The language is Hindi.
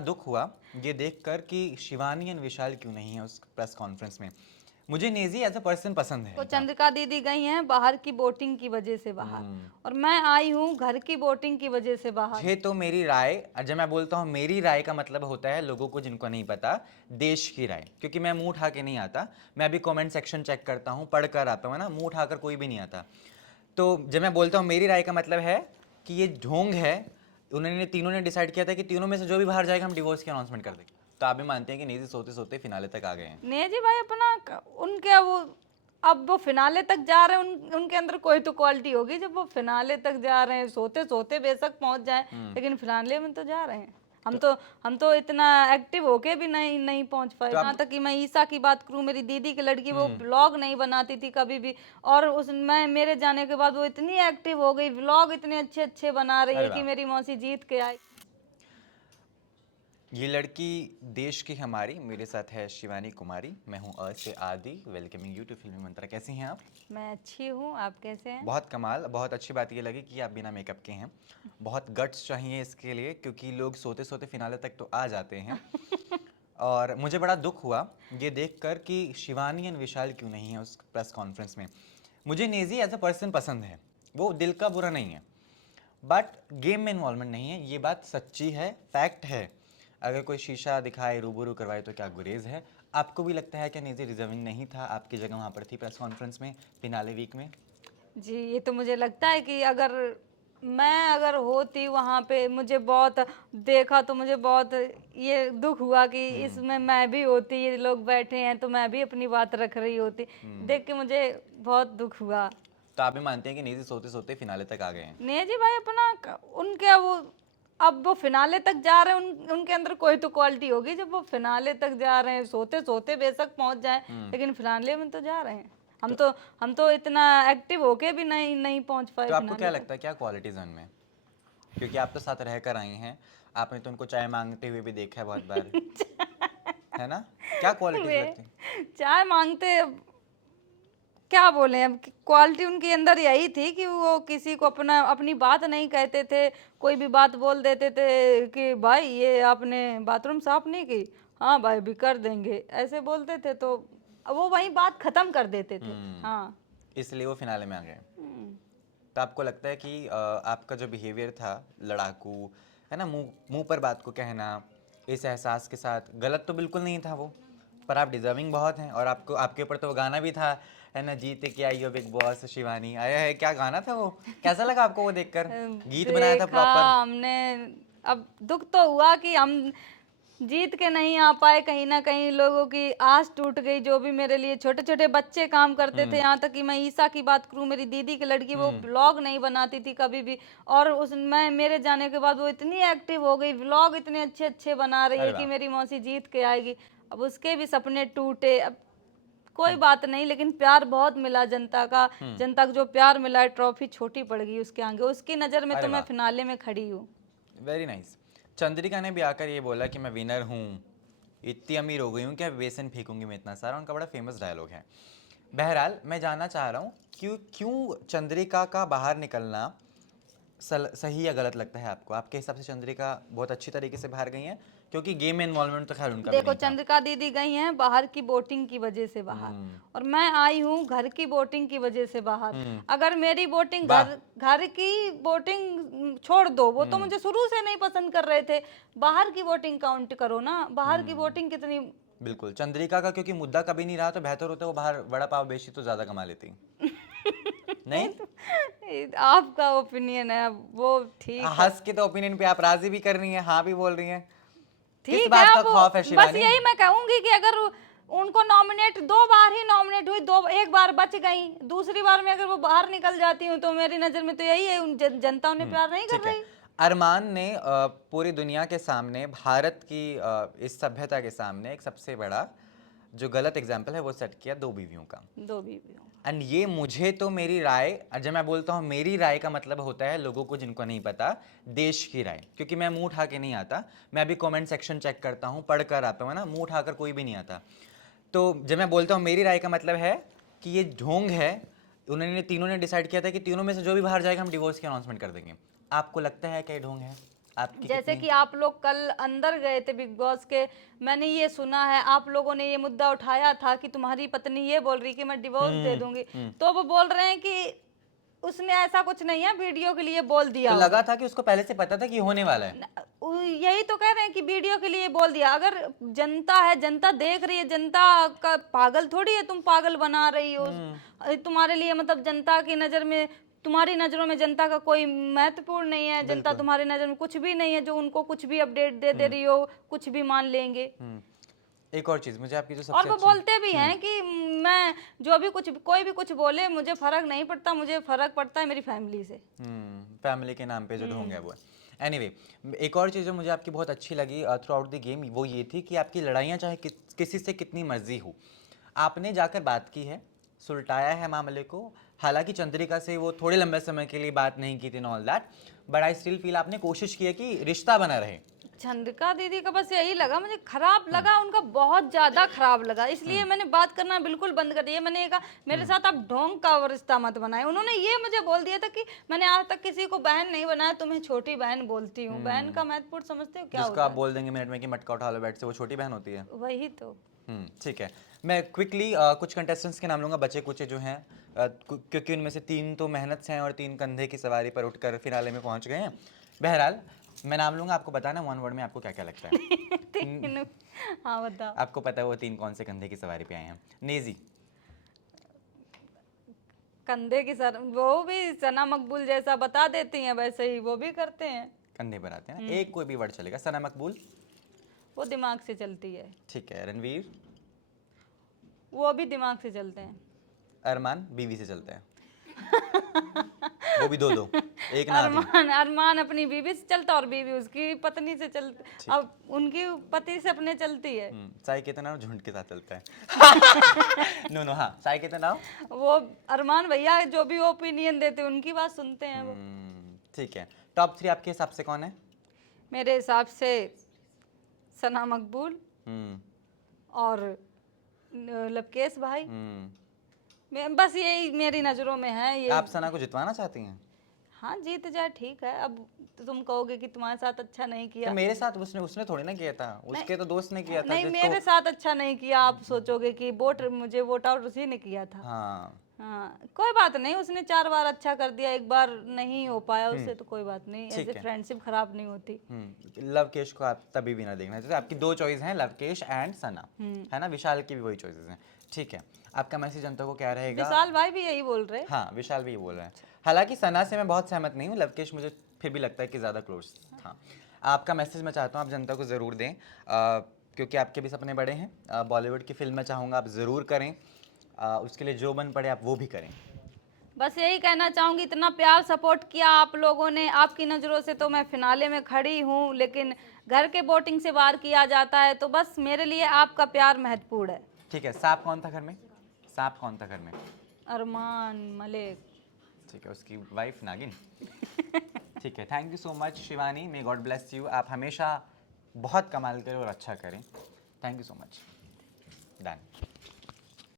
दुख हुआ ये देखकर कि शिवानी एंड विशाल क्यों नहीं है उस प्रेस कॉन्फ्रेंस में। मुझे नेजी एज अ पर्सन पसंद है तो इनका। चंद्रिका दीदी गई हैं बाहर की वोटिंग की वजह से बाहर, और मैं आई हूँ घर की वोटिंग की वजह से बाहर। ये तो मेरी राय, जब मैं बोलता हूँ मेरी राय का मतलब होता है लोगों को जिनको नहीं पता, देश की राय। क्योंकि मैं मुंह उठा के नहीं आता, मैं भी कमेंट सेक्शन चेक करता हूँ, पढ़ कर आता हूँ, है ना। मुंह उठाकर कोई भी नहीं आता। तो जब मैं बोलता हूँ मेरी राय का मतलब है कि ये ढोंग है। उन्होंने तीनों ने डिसाइड किया था कि तीनों में से जो भी बाहर जाएगा हम डिवोर्स की अनाउंसमेंट कर देंगे। तो आप भी मानते हैं कि नेजी सोते सोते फिनाले तक आ गए हैं। नेजी भाई अपना उनके वो अब वो फिनाले तक जा रहे हैं, उनके अंदर कोई तो क्वालिटी होगी जब वो फिनाले तक जा रहे हैं। सोते सोते बेशक पहुंच जाए, लेकिन फिनाले में तो जा रहे हैं। हम तो इतना एक्टिव होके भी नहीं पहुंच पाए। तो आप यहाँ तक कि मैं ईसा की बात करूं, मेरी दीदी की लड़की, वो ब्लॉग नहीं बनाती थी कभी भी, और उस मैं मेरे जाने के बाद वो इतनी एक्टिव हो गई, व्लॉग इतने अच्छे अच्छे बना रही अरे है कि वाह, मेरी मौसी जीत के आई। ये लड़की देश की हमारी, मेरे साथ है शिवानी कुमारी। मैं हूँ अ से आदि, वेलकमिंग यू टू फिल्मी मंत्रा। कैसी हैं आप? मैं अच्छी हूँ, आप कैसे हैं? बहुत कमाल। बहुत अच्छी बात ये लगी कि आप बिना मेकअप के हैं। बहुत गट्स चाहिए इसके लिए, क्योंकि लोग सोते सोते फिनाले तक तो आ जाते हैं। और मुझे बड़ा दुख हुआ ये देखकर कि शिवानी एंड विशाल क्यों नहीं है उस प्रेस कॉन्फ्रेंस में। मुझे नेजी एज अ पर्सन पसंद है, वो दिल का बुरा नहीं है, बट गेम में इन्वॉल्वमेंट नहीं है। ये बात सच्ची है, फैक्ट है। अगर कोई शीशा दिखाए, रूबरू करवाए तो क्या गुरेज है। आपको भी लगता है कि नेजी डिजर्विंग नहीं था? आपकी जगह वहाँ पर थी प्रेस कॉन्फ्रेंस में, फिनाले वीक में। जी, ये तो मुझे लगता है कि अगर होती वहाँ पे, मुझे बहुत देखा तो मुझे बहुत ये दुख हुआ कि इसमें मैं भी होती, ये लोग बैठे हैं तो मैं भी अपनी बात रख रही होती। देख के मुझे बहुत दुख हुआ। तो आप भी मानते हैं कि नेजी सोते सोते फिनाले तक आ गए हैं? नेजी भाई अपना उनके वो अब वो फिनाले तक जा रहे हैं, उनके अंदर कोई तो क्वालिटी होगी जब वो फिनाले तक जा रहे हैं। सोते सोते बेशक पहुंच जाए, लेकिन फिनाले में तो जा रहे हैं। हम तो इतना एक्टिव होके भी नहीं पहुंच पाए तो आपको क्या फिनाले तक। लगता है क्या क्वालिटीज हैं उनमें? क्योंकि आप तो साथ रहकर आई हैं, आपने तो उनको चाय मांगते हुए भी देखा है बहुत बार, है ना। क्या क्वालिटीज वे लगती हैं? चाय मांगते, क्या बोले अब, क्वालिटी उनके अंदर यही थी कि वो किसी को अपनी बात नहीं कहते थे। कोई भी बात बोल देते थे कि भाई ये आपने बाथरूम साफ नहीं की, हाँ भाई भी कर देंगे, ऐसे बोलते थे तो वो वहीं बात खत्म कर देते थे। हाँ। इसलिए वो फिनाले में आ गए। हम्म। तो आपको लगता है कि आपका जो बिहेवियर था लड़ाकू, है ना, मुंह मुंह पर बात को कहना, इस एहसास के साथ गलत तो बिल्कुल नहीं था वो। पर आप डिजर्विंग बहुत हैं, और आपको आपके ऊपर तो वो गाना भी था, है ना, जीत के आई हो बिग बॉस शिवानी आया है। क्या गाना था वो? कैसा लगा आपको वो देखकर? गीत बनाया था देखा प्रॉपर। हमने, अब दुख तो हुआ कि हम जीत के नहीं आ पाए। कहीं ना कहीं लोगों की आस टूट गई, जो भी मेरे लिए छोटे छोटे बच्चे काम करते थे। यहाँ तक कि मैं ईसा की बात करूं, मेरी दीदी की लड़की, वो ब्लॉग नहीं बनाती थी कभी भी, और उस मैं मेरे जाने के बाद वो इतनी एक्टिव हो गई, व्लॉग इतने अच्छे अच्छे बना रही अरे है कि वाह। मेरी मौसी जीत के आएगी। अब उसके भी सपने टूटे। अब कोई बात नहीं, लेकिन प्यार बहुत मिला जनता का। जनता को जो प्यार मिला है, ट्रॉफी छोटी पड़ गई उसके आगे। उसकी नज़र में तो अरे मैं वाह, फिनाले में खड़ी हूँ। Very nice. चंद्रिका ने भी आकर ये बोला कि मैं विनर हूँ, इतनी अमीर हो गई हूँ कि अब बेसन फेंकूंगी मैं इतना सारा। उनका बड़ा फेमस डायलॉग है। बहरहाल मैं जानना चाह रहा हूँ क्यों क्यों चंद्रिका का बाहर निकलना सही या गलत लगता है आपको? आपके हिसाब से चंद्रिका बहुत अच्छी तरीके से बाहर गई हैं, क्योंकि गेम में इन्वॉल्वमेंट तो खैर उनका भी देखो, नहीं था। चंद्रिका दीदी गई हैं बाहर की वोटिंग की वजह से बाहर, और मैं आई हूँ घर की वोटिंग की वजह से बाहर। अगर मेरी वोटिंग वाह। घर की वोटिंग छोड़ दो, वो तो मुझे शुरू से नहीं पसंद कर रहे थे। बाहर की वोटिंग काउंट करो ना, बाहर की वोटिंग कितनी। बिल्कुल, चंद्रिका का क्योंकि मुद्दा कभी नहीं रहा, तो बेहतर होता है वो बाहर वड़ा पाव बेची तो ज्यादा कमा लेती। नहीं? आपका ओपिनियन है, वो ठीक है। हंस के तो ओपिनियन पे आप राजी भी कर रही हैं, हाँ भी बोल रही हैं। किस ठीक है। बात का अब खौफ है बस शिवानी? यही मैं कहूंगी कि अगर उनको नॉमिनेट, 2 बार ही नॉमिनेट हुई, एक बार बच गई, दूसरी बार में अगर वो बाहर निकल जाती हूँ तो मेरी नज़र में तो यही है, जनता उन्हें प्यार नहीं कर ठीक है। रही। अरमान ने पूरी दुनिया के सामने, भारत की इस सभ्यता के सामने एक सबसे बड़ा जो गलत एग्जाम्पल है वो सेट किया, 2 बीवियों का। 2 बीवियों। एंड ये मुझे तो मेरी राय, जब मैं बोलता हूँ मेरी राय का मतलब होता है लोगों को जिनको नहीं पता, देश की राय। क्योंकि मैं मुंह उठा के नहीं आता, मैं भी कमेंट सेक्शन चेक करता हूँ, पढ़ कर आता हूँ, है ना। मुंह उठाकर कोई भी नहीं आता। तो जब मैं बोलता हूँ मेरी राय का मतलब है कि ये ढोंग है। उन्होंने तीनों ने डिसाइड किया था कि तीनों में से जो भी बाहर जाएगा हम डिवोर्स की अनाउंसमेंट कर देंगे। आपको लगता है कि ये ढोंग है? आपकी जैसे कितनी कि आप लोग कल अंदर गए थे बिग बॉस के, मैंने ये सुना है आप लोगों ने ये मुद्दा उठाया था कि तुम्हारी पत्नी ये बोल रही कि मैं डिवोर्स दे दूंगी, तो वो बोल रहे हैं कि उसने ऐसा कुछ नहीं है, वीडियो के लिए बोल दिया तो लगा होगा। था कि उसको पहले से पता था कि ये होने वाला है। यही तो कह रहे हैं कि वीडियो के लिए बोल दिया। अगर जनता है, जनता देख रही है, जनता का पागल थोड़ी है, तुम पागल बना रही हो तुम्हारे लिए, मतलब जनता की नजर में, तुम्हारी नजरों में जनता का कोई महत्वपूर्ण नहीं है, जनता तुम्हारी नजर में कुछ भी नहीं है जो उनको कुछ भी अपडेट दे दे रही हो कुछ भी मान लेंगे। एक और चीज मुझे आपकी जो और सबसे वो अच्छी बोलते भी हैं कि मैं जो भी कुछ, कोई भी कुछ बोले मुझे फर्क नहीं पड़ता, मुझे फर्क पड़ता है मेरी फैमिली से। फैमिली के नाम पे जो ढोंग है वो है। एनीवे, एक और चीज़ जो मुझे आपकी बहुत अच्छी लगी थ्रू आउट द गेम वो ये थी कि आपकी लड़ाइयाँ चाहे किसी से कितनी मर्जी हो, आपने जाकर बात की है, सुलटाया है मामले को। हालांकि चंद्रिका से वो थोड़े लंबे समय के लिए बात नहीं की थी, all that, but I still feel आपने कोशिश की है कि रिश्ता बना रहे। चंद्रिका दीदी का बस यही लगा, मुझे खराब लगा, उनका बहुत ज्यादा खराब लगा, इसलिए मैंने बात करना बिल्कुल बंद कर दिया। मैंने कहा मेरे साथ आप ढोंग का रिश्ता मत बनाए। उन्होंने ये मुझे बोल दिया था कि मैंने आज तक किसी को बहन नहीं बनाया, तुम्हें छोटी बहन बोलती हूँ। बहन का महत्वपूर्ण समझते हो क्या जिसको होता आप बोल देंगे मिनट में कि मटका उठा लो बैठ से, वो छोटी बहन होती है। है? वही तो। ठीक है। मैं क्विकली कुछ कंटेस्टेंट्स के नाम लूंगा, बचे कुचे जो हैं, क्योंकि उनमें से 3 तो मेहनत से हैं और 3 कंधे की सवारी पर उठकर फिनाले में पहुंच गए हैं। बहरहाल मैं नाम लूंगा, आपको बताना 1 वर्ड में आपको क्या क्या लगता है। तीन। हाँ बताओ। आपको पता है वो 3 कौन से कंधे की सवारी पे आए हैं। नेजी, कंधे की सर, वो भी सना मकबूल जैसा बता देती हैं वैसे ही वो भी करते हैं। कंधे पर आते हैं ना, एक कोई भी वर्ड चलेगा। सना मकबूल, वो दिमाग से चलती है। ठीक है। रणवीर, वो भी दिमाग से चलते हैं। अरमान बीवी से चलते हैं, वो भी 2-2, एक ना 3। अरमान, अरमान अपनी बीवी से चलता और बीवी उसकी पत्नी से चलती, अब उनकी पति से अपने चलती है। साई कितना झुंड के साथ चलता है। नो नो, हाँ साई कितना। वो अरमान भैया जो भी ओपिनियन देते हैं उनकी बात सुनते हैं वो। ठीक है। टॉप 3 आपके हिसाब से कौन है? मेरे हिसाब से सना मकबूल और लवकेश भाई, बस यही मेरी नजरों में है ये। आप सना को जितवाना चाहती हैं? हाँ जीत जाए ठीक है। अब तो तुम कहोगे कि तुम्हारे साथ अच्छा नहीं किया। तो मेरे साथ उसने थोड़ी ना किया था, उसके तो दोस्त ने किया था नहीं जिसको। मेरे साथ अच्छा नहीं किया, आप सोचोगे कि मुझे वोट आउट उसी ने किया था। हाँ, हाँ कोई बात नहीं, उसने 4 बार अच्छा कर दिया, एक बार नहीं हो पाया उससे तो कोई बात नहीं, ठीक ऐसे है। फ्रेंडशिप खराब नहीं होती। लवकेश को आप तभी भी ना देखना चाहिए। आपकी 2 चॉइस हैं, लवकेश एंड सना, है ना। विशाल की भी वही चॉइसेस हैं। ठीक है, आपका मैसेज जनता को क्या रहेगा? विशाल भाई भी यही बोल रहे। हाँ, विशाल भी ये बोल रहे हैं। हालांकि सना से मैं बहुत सहमत नहीं हूँ, लवकेश मुझे फिर भी लगता है कि ज़्यादा क्लोज था। आपका मैसेज मैं चाहता हूँ आप जनता को ज़रूर दें, क्योंकि आपके भी सपने बड़े हैं। बॉलीवुड की फिल्म मैं चाहूँगा आप ज़रूर करें, उसके लिए जो बन पड़े आप वो भी करें। बस यही कहना चाहूंगी, इतना प्यार सपोर्ट किया आप लोगों ने, आपकी नज़रों से तो मैं फिनाले में खड़ी हूँ, लेकिन घर के वोटिंग से बाहर किया जाता है, तो बस मेरे लिए आपका प्यार महत्वपूर्ण है। ठीक है। सांप कौन था घर में? सांप कौन था घर में? अरमान मलिक। ठीक है, उसकी वाइफ नागिन। ठीक है, thank you so much Shivani, may God bless you. आप हमेशा बहुत कमाल करें और अच्छा करें। Thank you so much. Done.